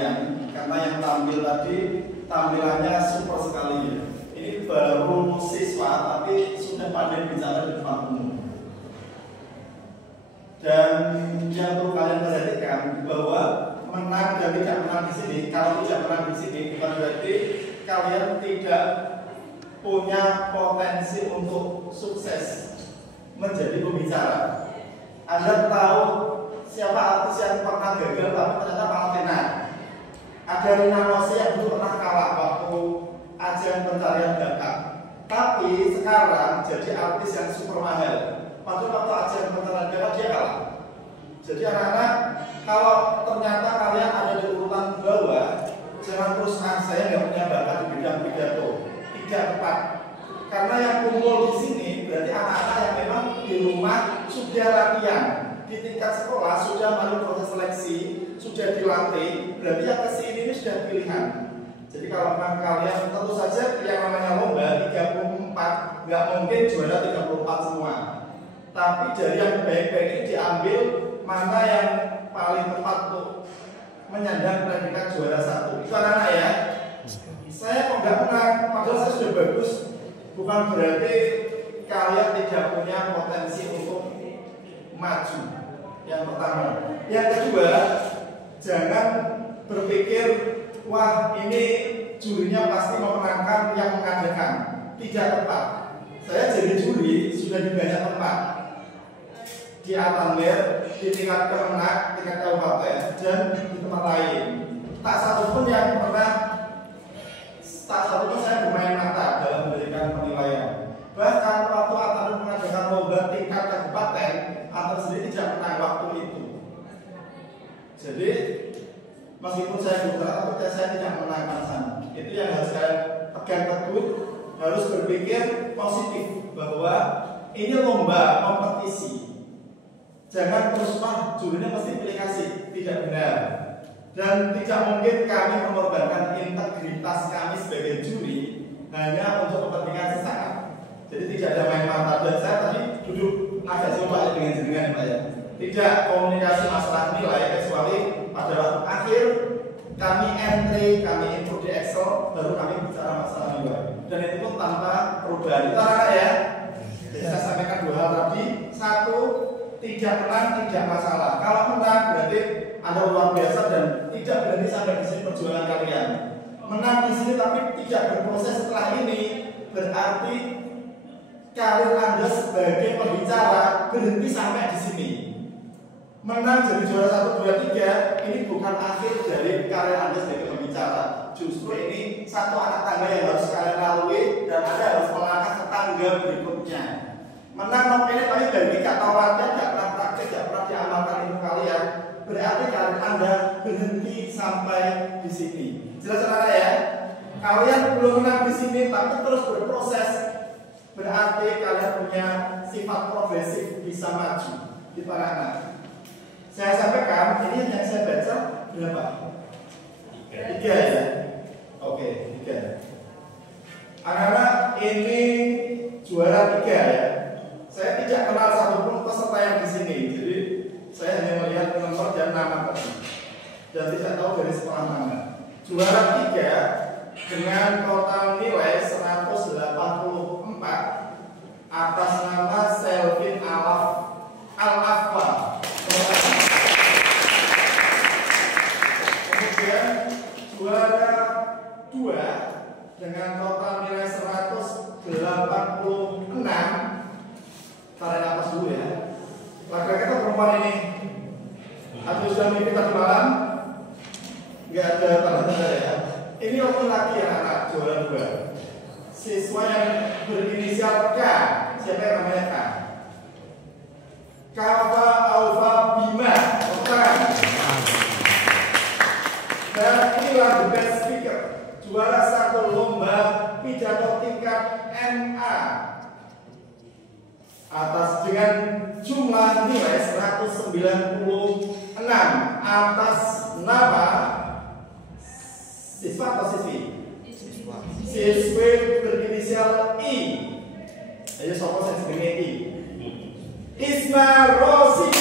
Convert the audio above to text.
kalian, karena yang tampil tadi tampilannya super sekali ya. Ini baru siswa tapi sudah pandai bicara di depan umum. Dan yang perlu kalian perhatikan bahwa menang dan tidak menang di sini, kalau tidak menang di sini bukan berarti kalian tidak punya potensi untuk sukses menjadi pembicara. Anda tahu siapa artis yang pernah gagal tapi ternyata malah tenar? Ada Rina Nose yang dulu pernah kalah waktu ajang pencarian bakat, tapi sekarang jadi artis yang super mahal. Padahal waktu ajang pencarian bakat dia kalah. Jadi anak-anak, kalau ternyata kalian ada di urutan bawah, jangan terus saya nggak punya bakat di bidang pidato. Tidak tepat. Karena yang kumpul di sini berarti anak-anak yang memang di rumah sudah latihan, di tingkat sekolah sudah melalui proses seleksi, sudah dilatih, berarti yang kesini ini sudah pilihan. Jadi kalau memang kalian tentu saja yang namanya lomba 34, nggak mungkin juara 34 semua. Tapi dari yang baik-baik ini diambil mana yang paling tepat untuk menyandang predikat juara 1. Itu anak-anak ya. Saya kok nggak menang, padahal saya sudah bagus. Bukan berarti kalian tidak punya potensi untuk maju. Yang pertama. Yang kedua, jangan berpikir wah ini jurinya pasti memenangkan yang mengadakan. Tidak tepat. Saya jadi juri sudah di banyak tempat, di Atanler, di tingkat kemenak, tingkat kabupaten, dan di tempat lain. Tak satupun yang pernah, tak satupun saya bermain mata dalam memberikan penilaian. Bahkan waktu Atanler mengadakan lomba tingkat kabupaten, Atanler sendiri tidak menang waktu itu. Jadi meskipun saya putra, tapi saya tidak menangkan sana. Itu yang harus saya pegang teguh, harus berpikir positif bahwa ini lomba kompetisi. Jangan terus jurinya mesti pilih kasih, tidak benar. Dan tidak mungkin kami mengorbankan integritas kami sebagai juri hanya untuk kepentingan sesaat. Jadi tidak ada main mata. Dan saya tadi duduk agak coba dengan jenengan Pak ya. Tidak komunikasi masalah nilai kecuali pada waktu akhir kami entry, kami input di Excel, baru kami bicara masalah nilai. Dan itu pun tanpa perubahan. Itu ya. Jadi saya sampaikan dua hal tadi. Satu, tidak menang tidak masalah. Kalau menang berarti Anda luar biasa dan tidak berani sampai di sini perjuangan kalian. Menang di sini tapi tidak berproses setelah ini berarti karir Anda sebagai pembicara berhenti sampai di sini. Menang jadi juara 1, 2, 3 ini bukan akhir dari karir Anda sebagai pembicara. Justru ini satu anak tangga yang harus kalian lalui dan Anda harus melangkah ke tangga berikutnya. Menang nominal tapi dari katawannya tidak pernah praktek, tidak pernah diamalkan ilmu kalian, berarti karir Anda berhenti sampai di sini. Jelas saudara ya? Kalian belum menang di sini tapi terus berproses, berarti kalian punya sifat progresif, bisa maju di para anak. Saya sampaikan ini yang saya baca berapa? 3 ya? Oke, 3. Anak-anak ini juara 3 ya. Saya tidak kenal satupun peserta yang di sini, jadi saya hanya melihat nomor dan nama tadi, dan tidak tahu dari sekolah mana. Juara 3 dengan total nilai 184 atas nama Selvin Al-Afwa. Kemudian juara 2 dengan total nilai 186. Tarik nafas dulu ya. Laki-laki atau perempuan ini? Atau sudah mimpi tadi malam? Nggak ada tanda-tanda ya. Ini orang laki ya anak juara 2. Siswa yang berinisial K. Siapa yang namanya K? Kafa Alfa Bima. Bukan. Dan inilah the best speaker. Juara 1 lomba pidato tingkat MA. Atas dengan jumlah nilai 196 atas nama siswa atau siswi? Siswi berinisial I. Ayo sopo saya sebenarnya I. Isma Rosi.